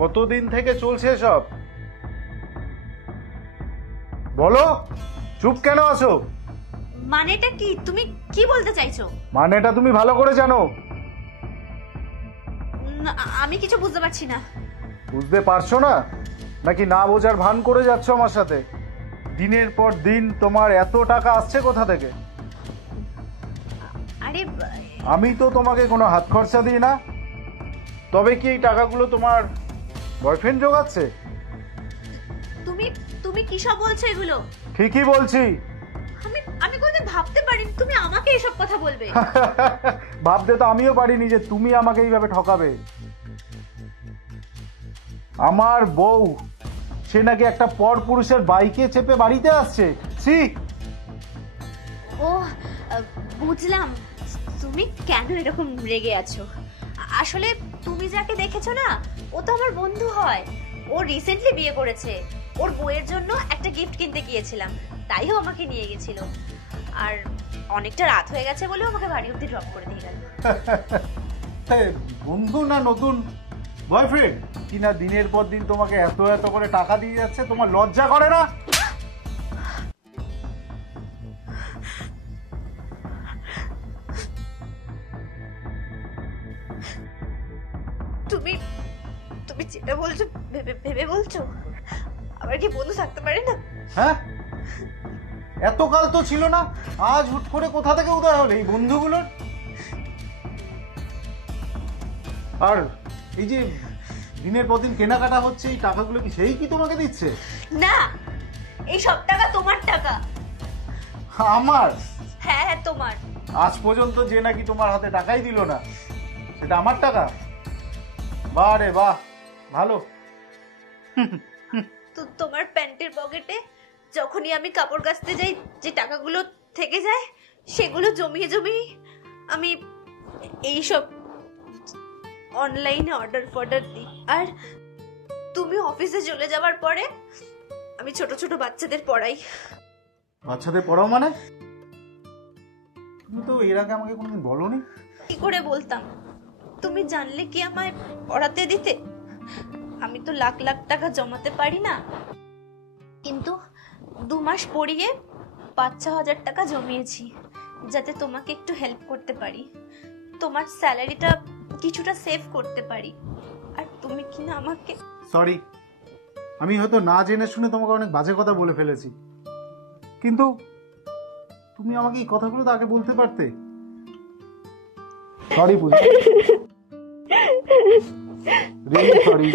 কতদিন থেকে চলছে সব? বলো, চুপ কেন আছো? মানেটা কি? তুমি কি বলতে চাইছো? মানেটা তুমি ভালো করে জানো। আমি কিছু বুঝতে পারছি না। বুঝতে পারছো না নাকি না বোঝার ভান করে যাচ্ছ আমার সাথে? দিনের পর দিন তোমার এত টাকা আসছে কোথা থেকে? আরে আমি তো তোমাকে কোনো হাত খরচা দিই না। তবে কি এই টাকাগুলো তোমার বয়ফ্রেন্ড জোগাচ্ছে? তুমি তুমি কি সব বলছো এগুলো? ঠিকই বলছি। আমি আমি কোনোদিন ভাবতে পারিনি তুমি আমাকে এসব কথা বলবে। ভাবতে তো আমিও পারিনি যে তুমি আমাকে এইভাবে ঠকাবে। আমার বউ, সে নাকি একটা পর পুরুষের বাইকে চেপে বাড়িতে আসছে। ছি! ও বুঝলাম তুমি কেন এরকম রেগে আছো। আসলে তুমি যাকে দেখেছো না, ও তো আমার বন্ধু হয়। ও রিসেন্টলি বিয়ে করেছে। ওর বউয়ের জন্য একটা গিফট কিনতে গিয়েছিলাম, তাই ও আমাকে নিয়ে গেছিল। আর অনেকটা রাত হয়ে গেছে বলে আমাকে বাড়ি অবধি ড্রপ করে দিয়ে গেল। বন্ধু না নতুন বয়ফ্রেন্ড কিনা দিনের পর দিন তোমাকে এত এত করে টাকা দিয়ে যাচ্ছে, তোমার লজ্জা করে না? তুমি তুমি যেটা বলছো ভেবে ভেবে বলছো? আবার কি বন্ধু থাকতে পারে না? হ্যাঁ, এতকাল তো ছিল না, আজ হুট করে কোথা থেকে উদয় হলো এই বন্ধুগুলোর? আর এই যে দিনের পর দিন কেনাকাটা হচ্ছে, এই টাকাগুলো কি সেই কি তোমাকে দিচ্ছে? না, এই সব টাকা তোমার টাকা। আমার? হ্যাঁ হ্যাঁ তোমার। আজ পর্যন্ত যে নাকি তোমার হাতে টাকাই দিল না, সেটা আমার টাকা? বাহ রে বাহ, ভালো। তো তোমার প্যান্টের পকেটে যখনই আমি কাপড় কাচতে যাই যে টাকাগুলো থেকে যায়, সেগুলো জমিয়ে জমিয়ে আমি এইসব অনলাইনে অর্ডার দিই। আর তুমি অফিসে চলে যাওয়ার পরে আমি ছোট ছোট বাচ্চাদের পড়াই। বাচ্চাদের পড়াও মানে? তুমি তো এর আগে আমাকে কোনোদিন বলোনি। কি করে বলতাম? তুমি জানলে কি আমায় পড়াতে দিতে? আমি তো লাখ লাখ টাকা জমাতে পারি না, কিন্তু 2 মাস পড়িয়ে 5-6 হাজার টাকা জমিয়েছি, যাতে তোমাকে একটু হেল্প করতে পারি, তোমার স্যালারিটা কিছুটা সেভ করতে পারি। আর তুমি কি না আমাকে... সরি, আমি হয়তো না জেনে শুনে তোমাকে অনেক বাজে কথা বলে ফেলেছি, কিন্তু তুমি আমাকে এই কথাগুলো তো আগে বলতে পারতে। সরি পূজা, রিয়েলি সরি।